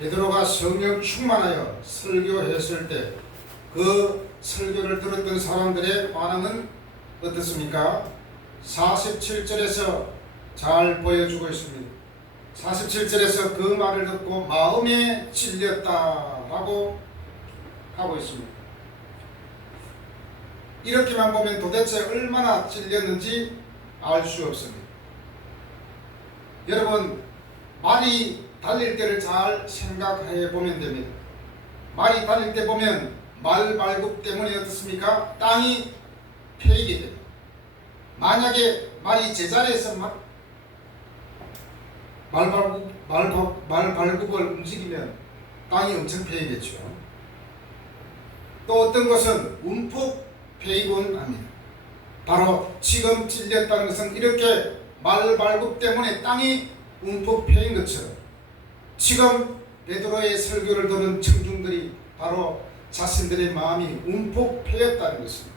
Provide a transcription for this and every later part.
베드로가 성령 충만하여 설교했을 때 그 설교를 들었던 사람들의 반응은 어떻습니까? 47절에서 잘 보여주고 있습니다. 47절에서 그 말을 듣고 마음에 찔렸다라고 하고 있습니다. 이렇게만 보면 도대체 얼마나 찔렸는지 알 수 없습니다. 여러분, 말이 달릴 때를 잘 생각해 보면 됩니다. 말이 달릴 때 보면 말 발굽 때문에 어떻습니까? 땅이 패이게 됩니다. 만약에 말이 제자리에서 말 발굽을 움직이면 땅이 엄청 패이겠죠. 또 어떤 것은 움푹 패이곤 합니다. 바로 지금 찔렸다는 것은 이렇게 말 발굽 때문에 땅이 움푹 패인 것처럼 지금 베드로의 설교를 듣는 청중들이 바로 자신들의 마음이 움푹 패였다는 것입니다.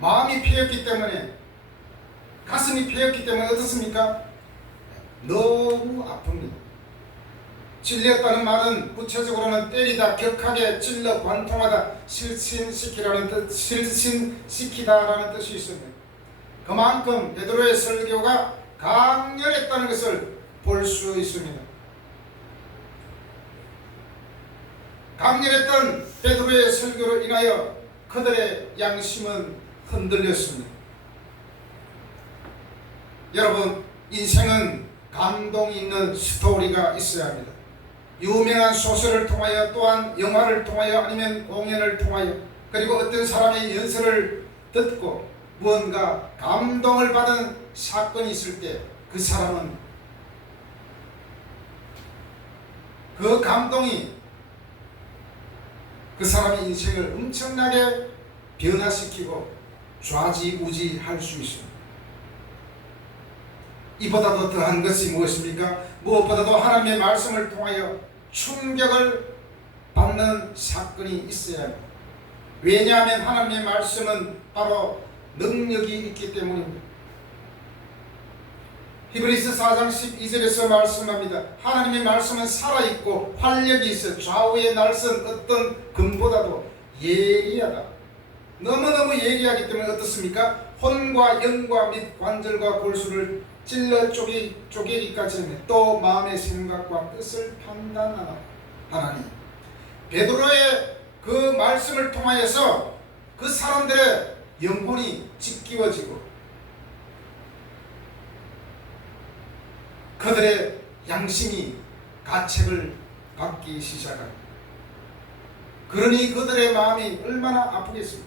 마음이 패였기 때문에, 가슴이 패였기 때문에 어떻습니까? 너무 아픕니다. 찔렸다는 말은 구체적으로는 때리다, 격하게 찔러 관통하다, 실신시키다라는 뜻이 있습니다. 그만큼 베드로의 설교가 강렬했다는 것을 볼 수 있습니다. 강렬했던 베드로의 설교로 인하여 그들의 양심은 흔들렸습니다. 여러분, 인생은 감동 있는 스토리가 있어야 합니다. 유명한 소설을 통하여, 또한 영화를 통하여, 아니면 공연을 통하여, 그리고 어떤 사람의 연설을 듣고 무언가 감동을 받은 사건이 있을 때 그 사람은 그 감동이 그 사람의 인생을 엄청나게 변화시키고 좌지우지할 수 있습니다. 이보다도 더한 것이 무엇입니까? 무엇보다도 하나님의 말씀을 통하여 충격을 받는 사건이 있어야 합니다. 왜냐하면 하나님의 말씀은 바로 능력이 있기 때문입니다. 히브리서 4장 12절에서 말씀합니다. 하나님의 말씀은 살아있고 활력이 있어 좌우에 날선 어떤 금보다도 예리하다. 너무너무 예리하기 때문에 어떻습니까? 혼과 영과 및 관절과 골수를 찔러 쪼개기까지 하며 또 마음의 생각과 뜻을 판단하나. 하나님, 베드로의 그 말씀을 통하여서 그 사람들의 영혼이 지키워지고 그들의 양심이 가책을 받기 시작합니다. 그러니 그들의 마음이 얼마나 아프겠습니까?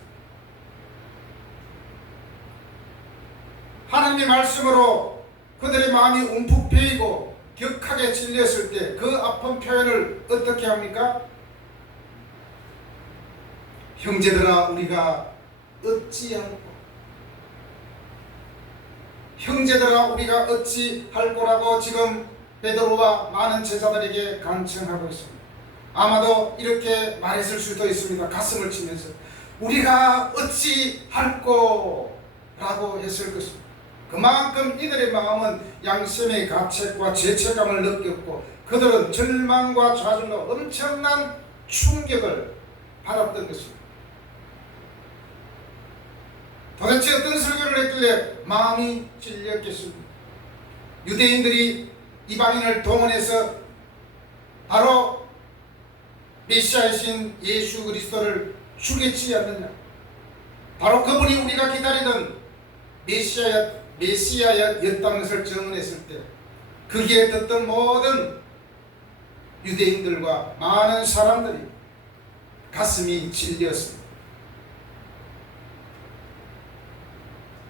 하나님의 말씀으로 그들의 마음이 움푹 패이고 격하게 찔렸을 때 그 아픈 표현을 어떻게 합니까? 형제들아, 우리가 어찌할꼬? 형제들아, 우리가 어찌할꼬라고 지금 베드로와 많은 제자들에게 간청하고 있습니다. 아마도 이렇게 말했을 수도 있습니다. 가슴을 치면서 우리가 어찌할꼬? 라고 했을 것입니다. 그만큼 이들의 마음은 양심의 가책과 죄책감을 느꼈고 그들은 절망과 좌절로 엄청난 충격을 받았던 것입니다. 도대체 어떤 설교를 했길래 마음이 찔렸겠습니까? 유대인들이 이방인을 동원해서 바로 메시아이신 예수 그리스도를 죽였지 않느냐? 바로 그분이 우리가 기다리던 메시아였다는 것을 증언했을 때 거기에 듣던 모든 유대인들과 많은 사람들이 가슴이 찔렸습니다.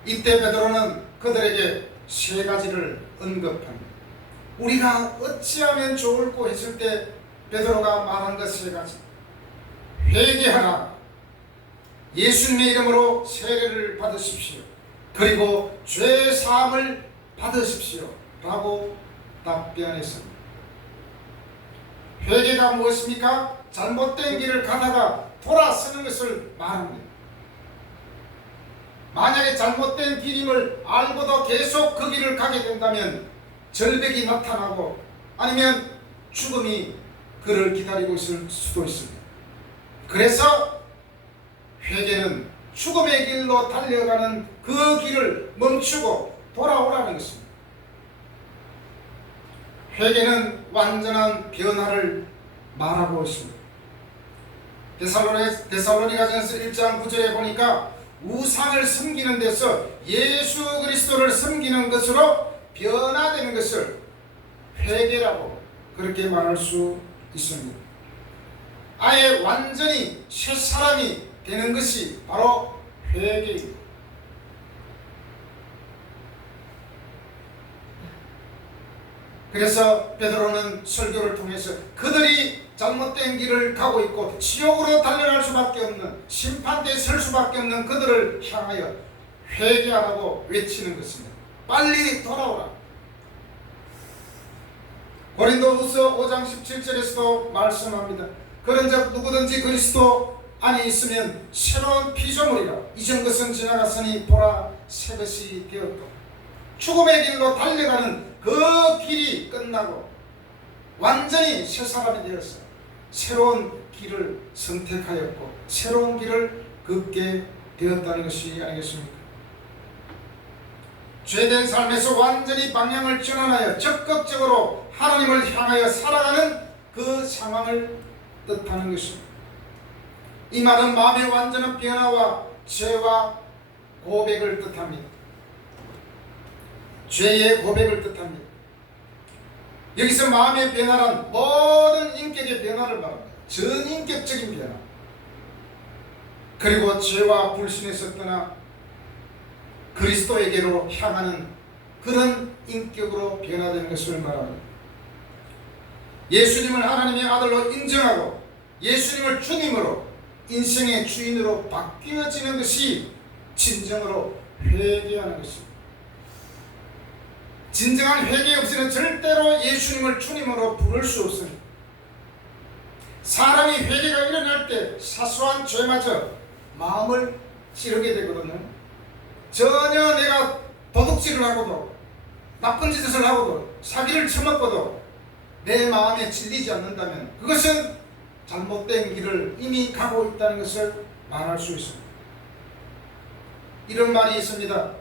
이때 베드로는 그들에게 세 가지를 언급합니다. 우리가 어찌하면 좋을꼬 했을 때 베드로가 말한 것 세 가지. 회개하라, 예수님의 이름으로 세례를 받으십시오, 그리고 죄 사함을 받으십시오 라고 답변했습니다. 회개가 무엇입니까? 잘못된 길을 가다가 돌아서는 것을 말합니다. 만약에 잘못된 길임을 알고도 계속 그 길을 가게 된다면 절벽이 나타나고 아니면 죽음이 그를 기다리고 있을 수도 있습니다. 그래서 회개는 죽음의 길로 달려가는 그 길을 멈추고 돌아오라는 것입니다. 회개는 완전한 변화를 말하고 있습니다. 데살로니가전서 1장 9절에 보니까 우상을 섬기는 데서 예수 그리스도를 섬기는 것으로 변화되는 것을 회개라고 그렇게 말할 수 있습니다. 아예 완전히 새 사람이 되는 것이 바로 회개입니다. 그래서 베드로는 설교를 통해서 그들이 잘못된 길을 가고 있고 지옥으로 달려갈 수밖에 없는, 심판대에 설 수밖에 없는 그들을 향하여 회개하라고 외치는 것입니다. 빨리 돌아오라. 고린도후서 5장 17절에서도 말씀합니다. 그런즉 누구든지 그리스도 안에 있으면 새로운 피조물이라. 이전 것은 지나갔으니 보라 새 것이 되었고. 죽음의 길로 달려가는 그 길이 끝나고 완전히 새 사람이 되었어요. 새로운 길을 선택하였고 새로운 길을 걷게 되었다는 것이 아니겠습니까? 죄된 삶에서 완전히 방향을 전환하여 적극적으로 하나님을 향하여 살아가는 그 상황을 뜻하는 것입니다. 이 말은 마음의 완전한 변화와 죄와 고백을 뜻합니다. 죄의 고백을 뜻합니다. 여기서 마음의 변화란 모든 인격의 변화를 말합니다. 전인격적인 변화. 그리고 죄와 불신에서 떠나 그리스도에게로 향하는 그런 인격으로 변화되는 것을 말합니다. 예수님을 하나님의 아들로 인정하고 예수님을 주님으로 인생의 주인으로 바뀌어지는 것이 진정으로 회개하는 것입니다. 진정한 회개 없이는 절대로 예수님을 주님으로 부를 수 없습니다. 사람이 회개가 일어날 때 사소한 죄마저 마음을 찌르게 되거든요. 전혀 내가 도둑질을 하고도 나쁜 짓을 하고도 사기를 쳐먹고도 내 마음에 질리지 않는다면 그것은 잘못된 길을 이미 가고 있다는 것을 말할 수 있습니다. 이런 말이 있습니다.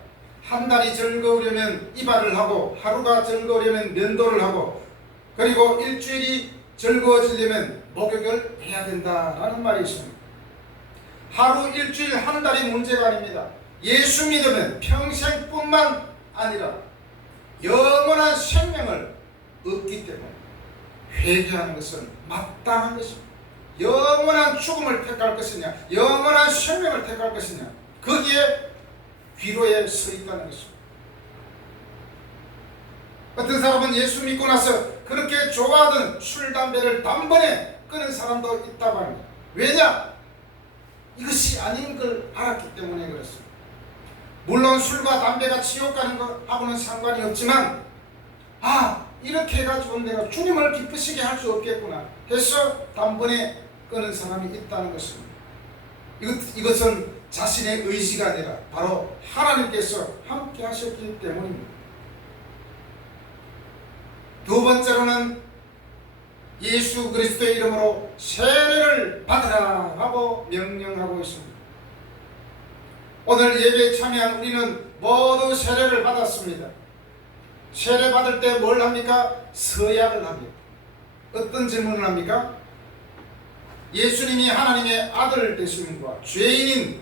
한 달이 즐거우려면 이발을 하고 하루가 즐거우려면 면도를 하고 그리고 일주일이 즐거워지려면 목욕을 해야 된다라는 말이 있습니다. 하루, 일주일, 한 달이 문제가 아닙니다. 예수 믿으면 평생뿐만 아니라 영원한 생명을 얻기 때문에 회개하는 것은 마땅한 것입니다. 영원한 죽음을 택할 것이냐 영원한 생명을 택할 것이냐 거기에 귀로에 서 있다는 것입니다. 어떤 사람은 예수 믿고 나서 그렇게 좋아하던 술, 담배를 단번에 끊은 사람도 있다고 합니다. 왜냐? 이것이 아닌 걸 알았기 때문에 그렇습니다. 물론 술과 담배가 지옥 가는 것하고는 상관이 없지만 이렇게 해가지고 내가 주님을 기쁘시게 할 수 없겠구나 해서 단번에 끊은 사람이 있다는 것입니다. 이것은 자신의 의지가 아니라 바로 하나님께서 함께 하셨기 때문입니다. 두 번째로는 예수 그리스도의 이름으로 세례를 받으라 라고 명령하고 있습니다. 오늘 예배에 참여한 우리는 모두 세례를 받았습니다. 세례 받을 때 뭘 합니까? 서약을 합니다. 어떤 질문을 합니까? 예수님이 하나님의 아들 되심과 죄인인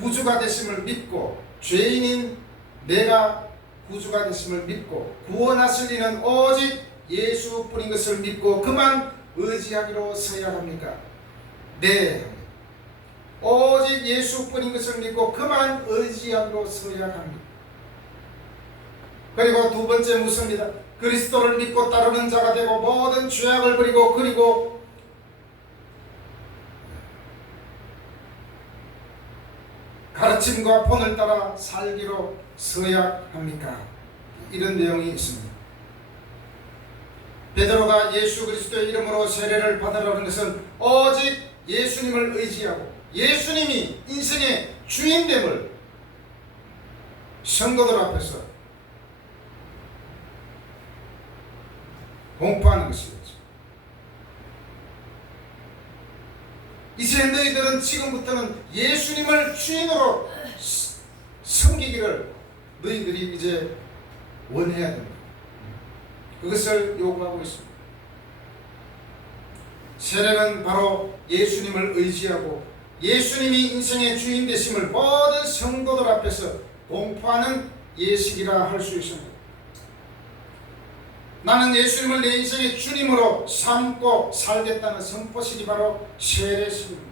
구주가 되심을 믿고 죄인인 내가 구주가 되심을 믿고 구원하실 이는 오직 예수뿐인 것을 믿고 그만 의지하기로 서약합니까? 네. 오직 예수뿐인 것을 믿고 그만 의지하기로 서약합니다. 그리고 두 번째 묻습니다. 그리스도를 믿고 따르는 자가 되고 모든 죄악을 버리고 그리고 가르침과 본을 따라 살기로 서약합니까? 이런 내용이 있습니다. 베드로가 예수 그리스도의 이름으로 세례를 받으라는 것은 오직 예수님을 의지하고 예수님이 인생의 주인됨을 성도들 앞에서 공포하는 것이겠죠. 이제 너희들은 지금부터는 예수님을 주인으로 섬기기를 너희들이 이제 원해야 됩니다. 그것을 요구하고 있습니다. 세례는 바로 예수님을 의지하고 예수님이 인생의 주인 되심을 모든 성도들 앞에서 공포하는 예식이라 할 수 있습니다. 나는 예수님을 내 인생의 주님으로 삼고 살겠다는 선포식이 바로 세례식입니다.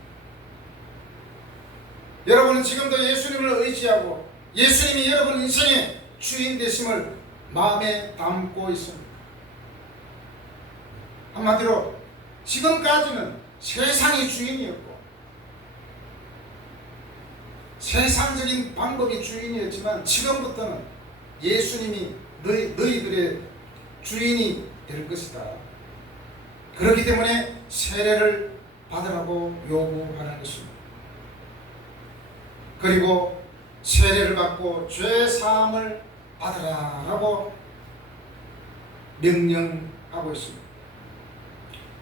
여러분은 지금도 예수님을 의지하고 예수님이 여러분 인생의 주인 되심을 마음에 담고 있습니다. 한마디로 지금까지는 세상이 주인이었고 세상적인 방법이 주인이었지만 지금부터는 예수님이 너희들의 주인이 될 것이다. 그렇기 때문에 세례를 받으라고 요구하는 것입니다. 그리고 세례를 받고 죄 사함을 받으라라고 명령하고 있습니다.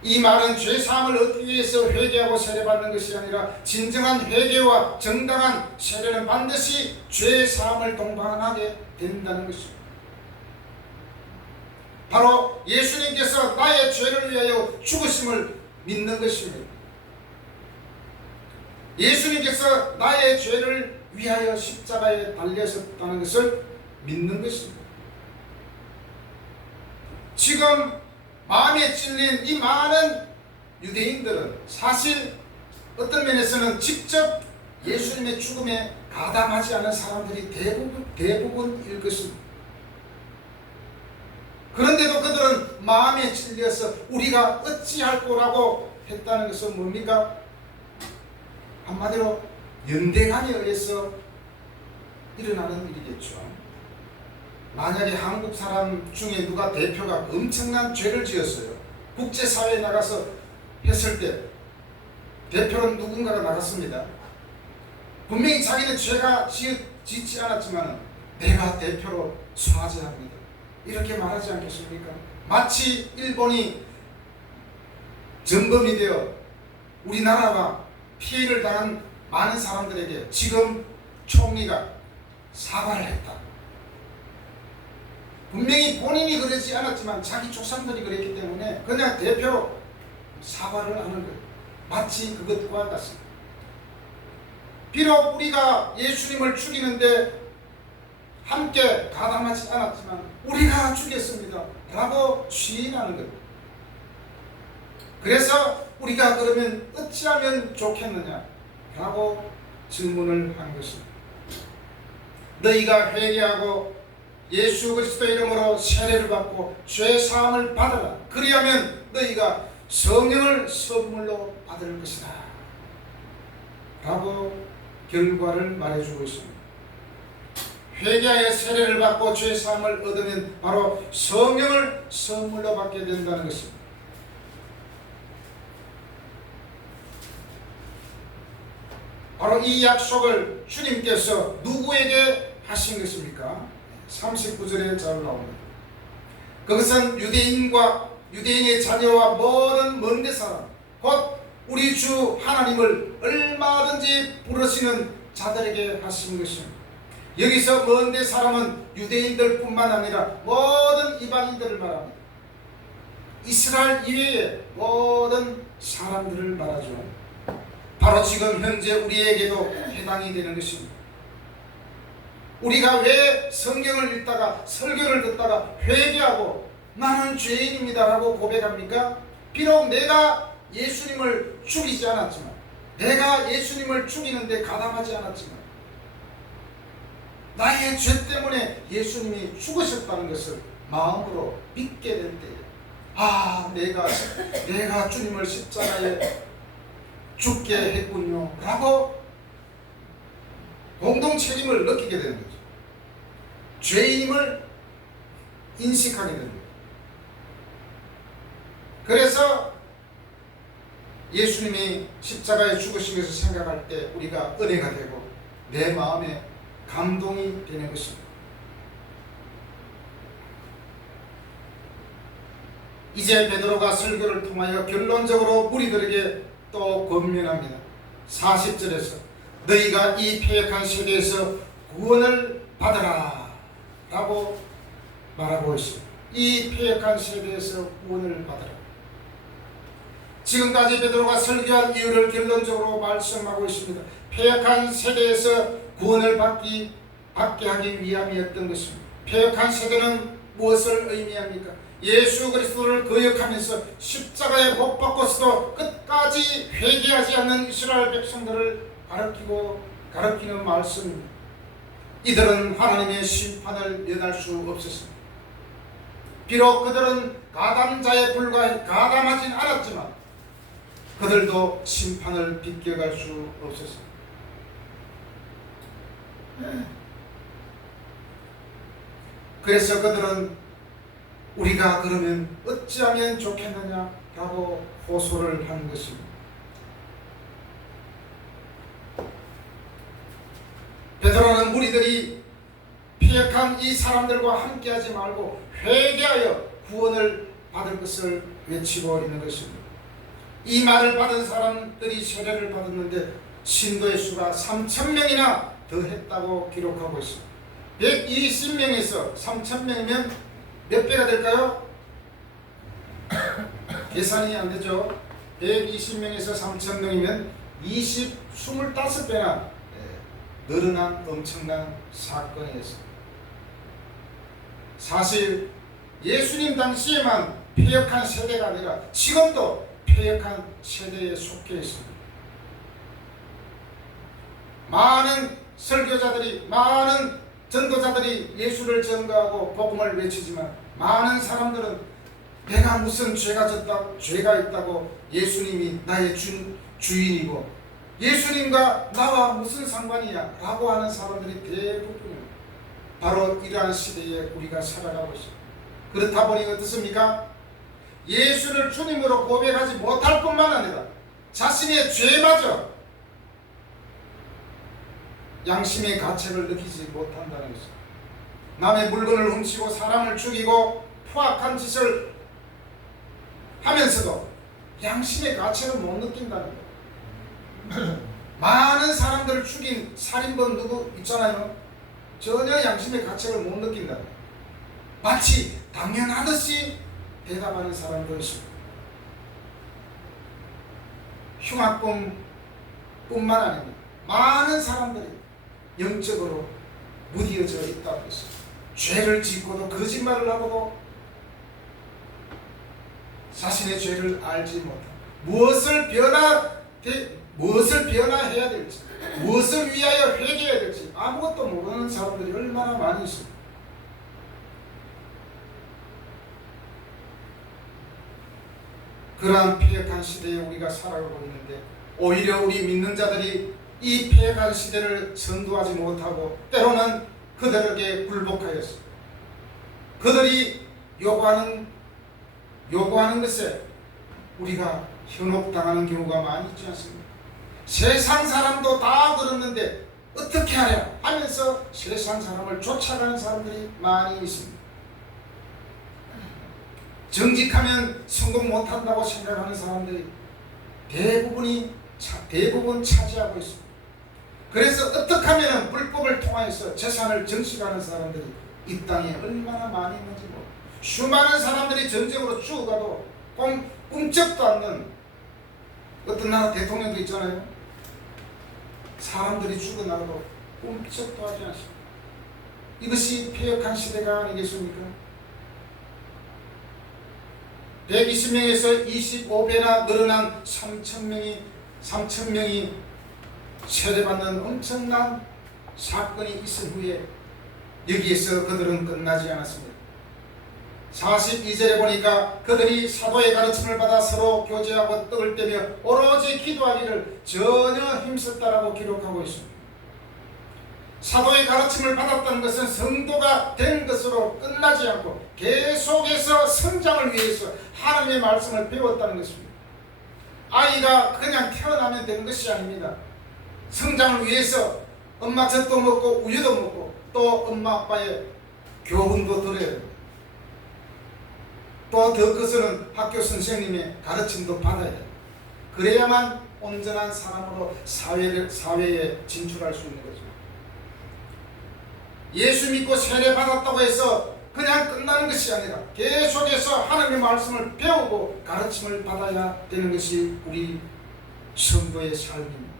이 말은 죄 사함을 얻기 위해서 회개하고 세례받는 것이 아니라 진정한 회개와 정당한 세례는 반드시 죄 사함을 동반하게 된다는 것입니다. 바로 예수님께서 나의 죄를 위하여 죽으심을 믿는 것입니다. 예수님께서 나의 죄를 위하여 십자가에 달려셨다는 것을 믿는 것입니다. 지금 마음에 찔린 이 많은 유대인들은 사실 어떤 면에서는 직접 예수님의 죽음에 가담하지 않은 사람들이 대부분일 것입니다. 그런데도 그들은 마음에 찔려서 우리가 어찌할 거라고 했다는 것은 뭡니까? 한마디로 연대감에 의해서 일어나는 일이겠죠. 만약에 한국 사람 중에 누가 대표가 엄청난 죄를 지었어요. 국제사회에 나가서 했을 때 대표는 누군가가 나갔습니다. 분명히 자기는 죄가 짓지 않았지만 내가 대표로 사죄합니다. 이렇게 말하지 않겠습니까? 마치 일본이 전범이 되어 우리나라가 피해를 당한 많은 사람들에게 지금 총리가 사과를 했다. 분명히 본인이 그러지 않았지만 자기 조상들이 그랬기 때문에 그냥 대표로 사과를 하는 거예요. 마치 그것과 같습니다. 비록 우리가 예수님을 죽이는데 함께 가담하지 않았지만 우리가 죽였습니다 라고 시인하는 겁니다. 그래서 우리가 그러면 어찌하면 좋겠느냐 라고 질문을 한 것입니다. 너희가 회개하고 예수 그리스도 이름으로 세례를 받고 죄 사함을 받으라. 그리하면 너희가 성령을 선물로 받을 것이다 라고 결과를 말해주고 있습니다. 회개하여 세례를 받고 죄 사함을 얻으면 바로 성령을 선물로 받게 된다는 것입니다. 바로 이 약속을 주님께서 누구에게 하신 것입니까? 39절에 잘 나옵니다. 그것은 유대인의 자녀와 모든 먼데 사람 곧 우리 주 하나님을 얼마든지 부르시는 자들에게 하신 것입니다. 여기서 먼데 사람은 유대인들 뿐만 아니라 모든 이방인들을 말합니다. 이스라엘 이외의 모든 사람들을 말하죠. 바로 지금 현재 우리에게도 해당이 되는 것입니다. 우리가 왜 성경을 읽다가 설교를 듣다가 회개하고 나는 죄인입니다 라고 고백합니까? 비록 내가 예수님을 죽이지 않았지만 내가 예수님을 죽이는데 가담하지 않았지만 나의 죄 때문에 예수님이 죽으셨다는 것을 마음으로 믿게 될 때에 내가 주님을 십자가에 죽게 했군요 라고 공동 책임을 느끼게 되는 거죠. 죄인임을 인식하게 됩니다. 그래서 예수님이 십자가에 죽으신 것을 생각할 때 우리가 은혜가 되고 내 마음에 감동이 되는 것입니다. 이제 베드로가 설교를 통하여 결론적으로 무리들에게 또 권면합니다. 40절에서 너희가 이 패역한 세대에서 구원을 받으라 라고 말하고 있습니다. 이 패역한 세대에서 구원을 받으라. 지금까지 베드로가 설교한 이유를 결론적으로 말씀하고 있습니다. 패역한 세대에서 구원을 받게 하기 위함이었던 것입니다. 패역한 세대는 무엇을 의미합니까? 예수 그리스도를 거역하면서 십자가에 못 박고서도 끝까지 회개하지 않는 이스라엘 백성들을 가르치는 말씀입니다. 이들은 하나님의 심판을 면할 수 없었습니다. 비록 그들은 가담자에 불과해 가담하진 않았지만 그들도 심판을 비껴갈 수 없었습니다. 그래서 그들은 우리가 그러면 어찌하면 좋겠느냐라고 호소를 한 것입니다. 베드로는 무리들이 패역한 이 사람들과 함께하지 말고 회개하여 구원을 받을 것을 외치고 있는 것입니다. 이 말을 받은 사람들이 세례를 받았는데 신도의 수가 3,000명이나 더 했다고 기록하고 있습니다. 120명에서 3,000명이면 몇 배가 될까요? 계산이 안 되죠. 120명에서 3,000명이면 25배나 늘어난 엄청난 사건이었습니다. 사실 예수님 당시에만 패역한 세대가 아니라 지금도 패역한 세대에 속해 있습니다. 많은 설교자들이, 많은 전도자들이 예수를 전가하고 복음을 외치지만 많은 사람들은 내가 무슨 죄가 있다고 예수님이 나의 주인이고 예수님과 나와 무슨 상관이냐 라고 하는 사람들이 대부분입니다. 바로 이러한 시대에 우리가 살아가고 있습니다. 그렇다 보니 어떻습니까? 예수를 주님으로 고백하지 못할 뿐만 아니라 자신의 죄마저 양심의 가책을 느끼지 못한다는 것입니다. 남의 물건을 훔치고 사람을 죽이고 포악한 짓을 하면서도 양심의 가책을 못 느낀다는 거예요. 많은 사람들을 죽인 살인범 누구 있잖아요. 전혀 양심의 가책을 못 느낀다. 마치 당연하듯이 대답하는 사람도 있습니다. 흉악범 뿐만 아닙니다. 많은 사람들이 영적으로 무디어져 있다고 했습니다. 죄를 짓고도 거짓말을 하고도 자신의 죄를 알지 못하고 무엇을 변화해야 될지, 무엇을 위하여 회개해야 될지 아무것도 모르는 사람들이 얼마나 많이 있습니다. 그러한 패역한 시대에 우리가 살아가고 있는데 오히려 우리 믿는 자들이 이 패역한 시대를 선도하지 못하고 때로는 그들에게 굴복하였습니다. 그들이 요구하는 것에 우리가 현혹당하는 경우가 많이 있지 않습니까? 세상 사람도 다 그렇는데 어떻게 하랴 하면서 세상 사람을 쫓아가는 사람들이 많이 있습니다. 정직하면 성공 못한다고 생각하는 사람들이 대부분 차지하고 있습니다. 그래서 어떻게 하면 불법을 통해서 재산을 정식하는 사람들이 이 땅에 얼마나 많이 있는지 수많은 사람들이 전쟁으로 죽어가도 꿈쩍도 않는 어떤 나라 대통령도 있잖아요. 사람들이 죽어나가도 꿈쩍도 하지 않습니다. 이것이 패역한 시대가 아니겠습니까? 120명에서 25배나 늘어난 3,000명이 세례받는 엄청난 사건이 있은 후에 여기에서 그들은 끝나지 않았습니다. 42절에 보니까 그들이 사도의 가르침을 받아 서로 교제하고 떡을 떼며 오로지 기도하기를 전혀 힘썼다라고 기록하고 있습니다. 사도의 가르침을 받았다는 것은 성도가 된 것으로 끝나지 않고 계속해서 성장을 위해서 하나님의 말씀을 배웠다는 것입니다. 아이가 그냥 태어나면 되는 것이 아닙니다. 성장을 위해서 엄마 젖도 먹고 우유도 먹고 또 엄마 아빠의 교훈도 들어야 됩니다. 또 더 커서는 학교 선생님의 가르침도 받아야 돼. 그래야만 온전한 사람으로 사회에 진출할 수 있는 거죠. 예수 믿고 세례 받았다고 해서 그냥 끝나는 것이 아니라 계속해서 하나님의 말씀을 배우고 가르침을 받아야 되는 것이 우리 성도의 삶입니다.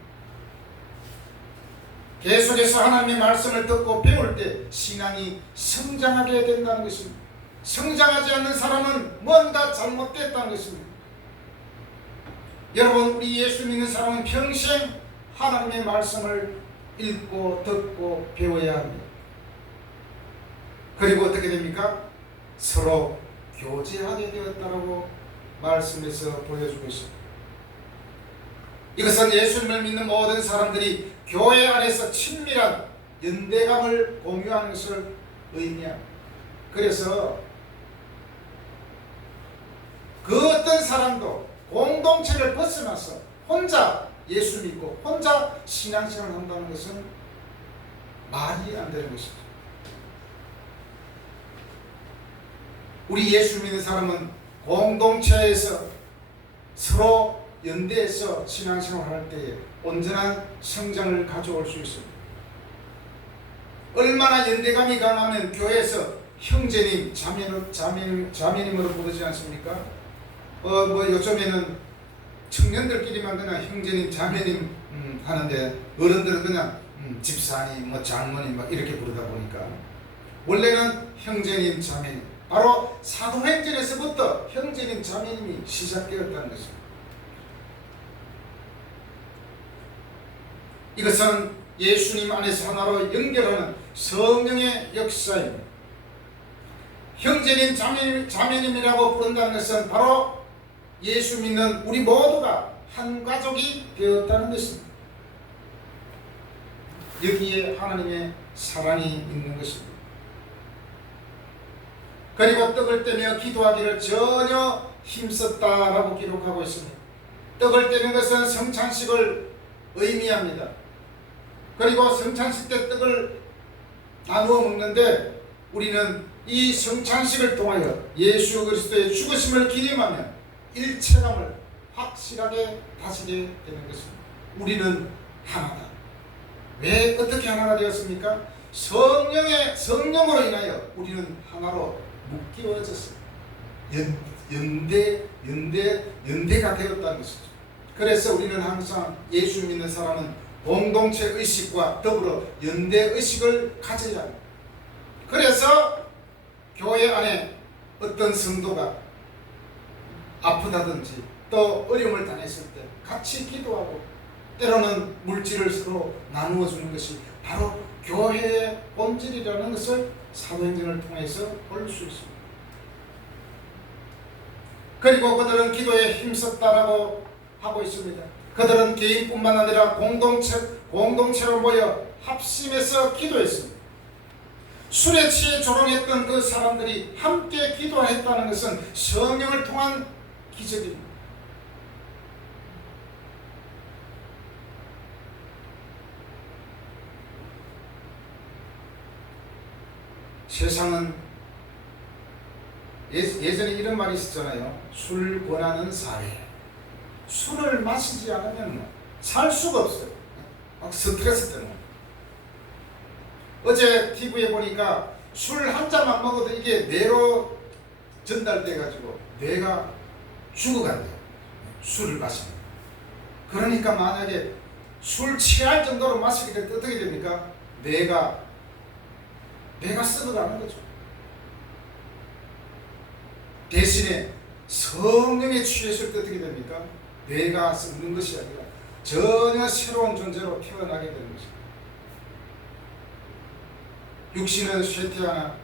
계속해서 하나님의 말씀을 듣고 배울 때 신앙이 성장하게 된다는 것입니다. 성장하지 않는 사람은 뭔가 잘못됐다는 것입니다. 여러분, 우리 예수 믿는 사람은 평생 하나님의 말씀을 읽고 듣고 배워야 합니다. 그리고 어떻게 됩니까? 서로 교제하게 되었다라고 말씀에서 보여주고 있습니다. 이것은 예수님을 믿는 모든 사람들이 교회 안에서 친밀한 연대감을 공유하는 것을 의미합니다. 그래서 그 어떤 사람도 공동체를 벗어나서 혼자 예수 믿고 혼자 신앙생활을 한다는 것은 말이 안 되는 것이죠. 우리 예수 믿는 사람은 공동체에서 서로 연대해서 신앙생활을 할 때에 온전한 성장을 가져올 수 있습니다. 얼마나 연대감이 강하면 교회에서 형제님, 자매님으로 부르지 않습니까? 요즘에는 청년들끼리만 그냥 형제님, 자매님 하는데 어른들은 그냥 집사님, 장모님 막 이렇게 부르다 보니까 원래는 형제님, 자매님, 바로 사도행전에서부터 형제님, 자매님이 시작되었다는 것입니다. 이것은 예수님 안에서 하나로 연결하는 성령의 역사입니다. 형제님, 자매님이라고 부른다는 것은 바로 예수 믿는 우리 모두가 한 가족이 되었다는 것입니다. 여기에 하나님의 사랑이 있는 것입니다. 그리고 떡을 떼며 기도하기를 전혀 힘썼다라고 기록하고 있습니다. 떡을 떼는 것은 성찬식을 의미합니다. 그리고 성찬식 때 떡을 나누어 먹는데 우리는 이 성찬식을 통하여 예수 그리스도의 죽으심을 기념하며 일체감을 확실하게 다지게 되는 것입니다. 우리는 하나다. 왜 어떻게 하나가 되었습니까? 성령으로 인하여 우리는 하나로 묶여졌습니다. 연대가 되었다는 것이죠. 그래서 우리는 항상 예수 믿는 사람은 공동체 의식과 더불어 연대 의식을 가져야 합니다. 그래서 교회 안에 어떤 성도가 아프다든지 또 어려움을 당했을 때 같이 기도하고 때로는 물질을 서로 나누어 주는 것이 바로 교회의 본질이라는 것을 사도행전을 통해서 볼 수 있습니다. 그리고 그들은 기도에 힘썼다라고 하고 있습니다. 그들은 개인뿐만 아니라 공동체로 모여 합심해서 기도했습니다. 술에 취해 조롱했던 그 사람들이 함께 기도했다는 것은 성령을 통한 기적입니다. 세상은 예전에 이런 말이 있었잖아요. 술 권하는 사회. 술을 마시지 않으면 살 수가 없어요. 막 스트레스 때문에. 어제 TV에 보니까 술 한 잔만 먹어도 이게 뇌로 전달돼가지고 뇌가 죽어간대요. 술을 마시면. 그러니까 만약에 술 취할 정도로 마시게 될 때 어떻게 됩니까? 뇌가 썩어가는 거죠. 대신에 성령에 취했을 때 어떻게 됩니까? 뇌가 썩는 것이 아니라 전혀 새로운 존재로 태어나게 되는 것입니다. 육신은 쇠퇴하나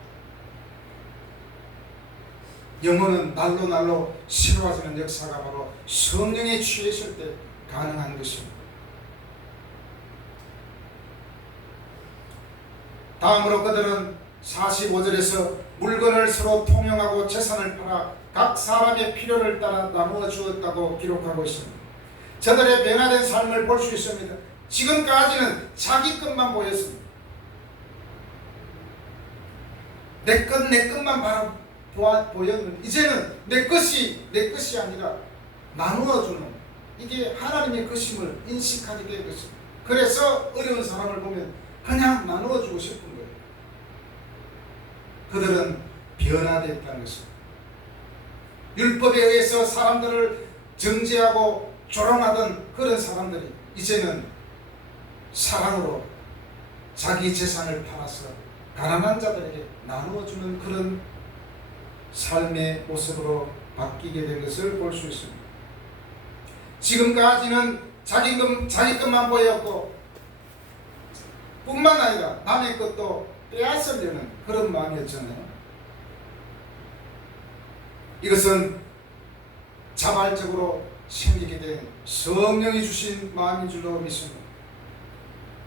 영혼은 날로 새로워지는 역사가 바로 성령에 취했을 때 가능한 것입니다. 다음으로 그들은 45절에서 물건을 서로 통용하고 재산을 팔아 각 사람의 필요를 따라 나누어 주었다고 기록하고 있습니다. 저들의 변화된 삶을 볼 수 있습니다. 지금까지는 자기 것만 보였습니다. 내 것만 바라보고 보였는데 이제는 내 것이 아니라 나누어주는, 이게 하나님의 것임을 인식하게 된 것입니다. 그래서 어려운 사람을 보면 그냥 나누어주고 싶은 거예요. 그들은 변화됐다는 것입니다. 율법에 의해서 사람들을 정죄하고 조롱하던 그런 사람들이 이제는 사랑으로 자기 재산을 팔아서 가난한 자들에게 나누어주는 그런 삶의 모습으로 바뀌게 된 것을 볼 수 있습니다. 지금까지는 자기 것만 보였고 뿐만 아니라 남의 것도 빼앗으려는 그런 마음이었잖아요. 이것은 자발적으로 생기게 된 성령이 주신 마음인 줄로 믿습니다.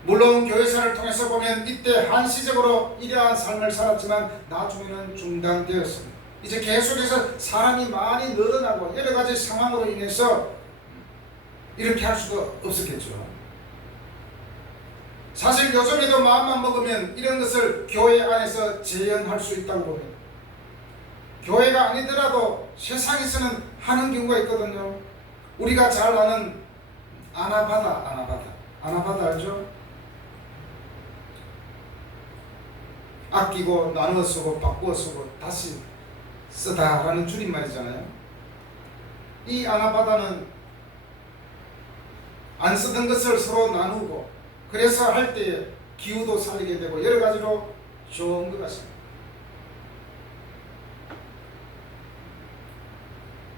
물론 교회사를 통해서 보면 이때 한시적으로 이러한 삶을 살았지만 나중에는 중단되었습니다. 이제 계속해서 사람이 많이 늘어나고 여러 가지 상황으로 인해서 이렇게 할 수가 없었겠죠. 사실 요즘에도 마음만 먹으면 이런 것을 교회 안에서 재현할 수 있다고 봅니다. 교회가 아니더라도 세상에서는 하는 경우가 있거든요. 우리가 잘 아는 아나바다 알죠? 아끼고 나누어 쓰고 바꾸어 쓰고 다시 쓰다라는 줄임말이잖아요. 이 아나바다는 안 쓰던 것을 서로 나누고 그래서 할 때에 기후도 살리게 되고 여러 가지로 좋은 것 같습니다.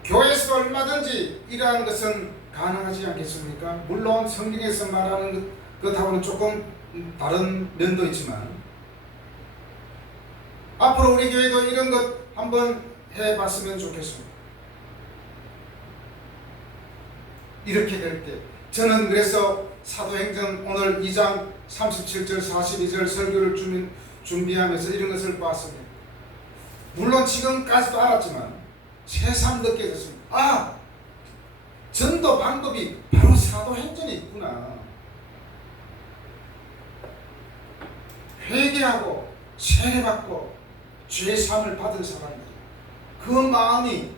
교회에서도 얼마든지 이러한 것은 가능하지 않겠습니까? 물론 성경에서 말하는 것하고는 조금 다른 면도 있지만 앞으로 우리 교회도 이런 것 한번 해봤으면 좋겠습니다. 이렇게 될 때 저는 그래서 사도행전 오늘 2장 37절 42절 설교를 준비하면서 이런 것을 봤습니다. 물론 지금까지도 알았지만 새삼 느껴졌습니다. 전도 방법이 바로 사도행전에 있구나. 회개하고 세례받고 죄사함을 받은 사람들이 그 마음이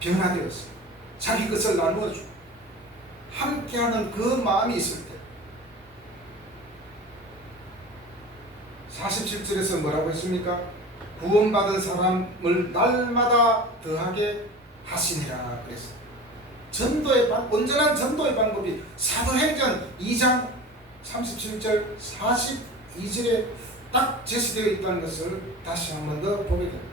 변화되었어요. 자기 것을 나누어주고 함께하는 그 마음이 있을 때 47절에서 뭐라고 했습니까? 구원받은 사람을 날마다 더하게 하시니라 그랬어요. 온전한 전도의 방법이 사도행전 2장 37절 42절에 딱 제시되어 있다는 것을 다시 한 번 더 보게 됩니다.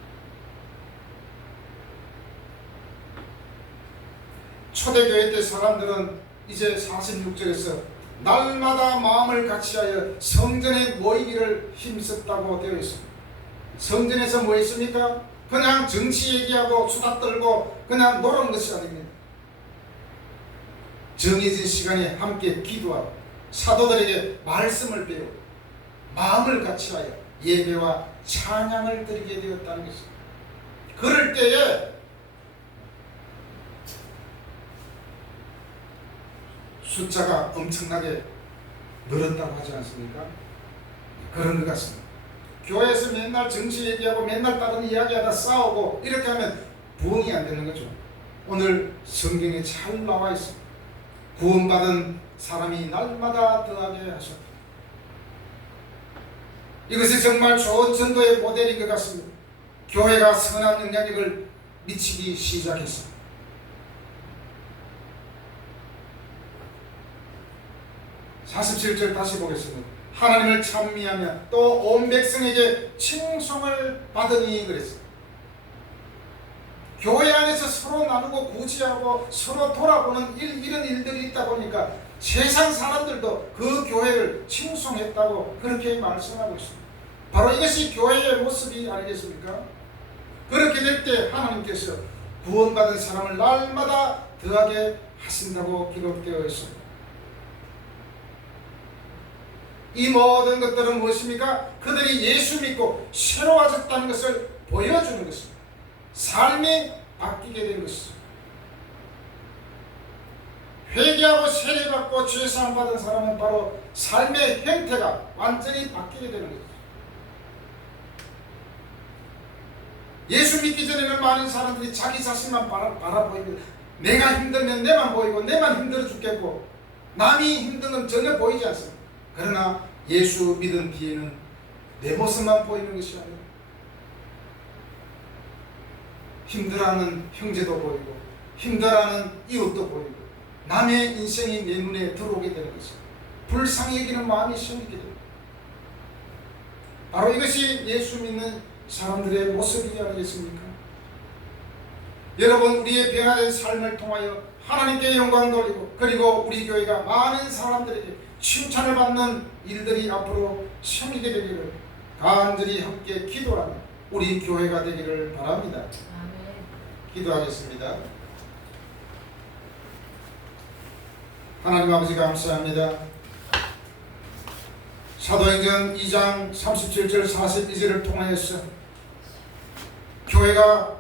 초대교회 때 사람들은 이제 46절에서 날마다 마음을 같이하여 성전에 모이기를 힘썼다고 되어 있습니다. 성전에서 뭐 했습니까? 그냥 정치 얘기하고 수다 떨고 그냥 노는 것이 아닙니다. 정해진 시간에 함께 기도하고 사도들에게 말씀을 배우고 마음을 같이하여 예배와 찬양을 드리게 되었다는 것입니다. 그럴 때에 숫자가 엄청나게 늘었다고 하지 않습니까? 그런 것 같습니다. 교회에서 맨날 정치 얘기하고 맨날 다른 이야기하다 싸우고 이렇게 하면 부흥이 안 되는 거죠. 오늘 성경에 잘 나와 있습니다. 구원받은 사람이 날마다 더하게 하셨다. 이것이 정말 좋은 전도의 모델인 것 같습니다. 교회가 선한 영향력을 미치기 시작했습니다. (47절) 다시 보겠습니다. 하나님을 찬미하며 또 온 백성에게 칭송을 받으니 그랬습니다. 교회 안에서 서로 나누고 구제하고 서로 돌아보는 이런 일들이 있다 보니까 세상 사람들도 그 교회를 칭송했다고 그렇게 말씀하고 있습니다. 바로 이것이 교회의 모습이 아니겠습니까? 그렇게 될 때 하나님께서 구원받은 사람을 날마다 더하게 하신다고 기록되어 있습니다. 이 모든 것들은 무엇입니까? 그들이 예수 믿고 새로워졌다는 것을 보여주는 것입니다. 삶이 바뀌게 된 것입니다. 회개하고 세례받고 죄사함 받은 사람은 바로 삶의 형태가 완전히 바뀌게 되는 것입니다. 예수 믿기 전에는 많은 사람들이 자기 자신만 바라보입니다. 내가 힘들면 내만 보이고 내만 힘들어 죽겠고 남이 힘든 건 전혀 보이지 않습니다. 그러나 예수 믿은 뒤에는 내 모습만 보이는 것이 아니라 힘들어하는 형제도 보이고 힘들어하는 이웃도 보이고 남의 인생이 내 눈에 들어오게 되는 것입니다. 불쌍히 여기는 마음이 생기게 됩니다. 바로 이것이 예수 믿는 사람들의 모습이 아니겠습니까? 여러분, 우리의 변화된 삶을 통하여 하나님께 영광 돌리고 그리고 우리 교회가 많은 사람들에게 칭찬을 받는 일들이 앞으로 생기게 되기를 간절히 함께 기도하는 우리 교회가 되기를 바랍니다. 기도하겠습니다. 하나님 아버지 감사합니다. 사도행전 2장 37절 42절을 통하여서 교회가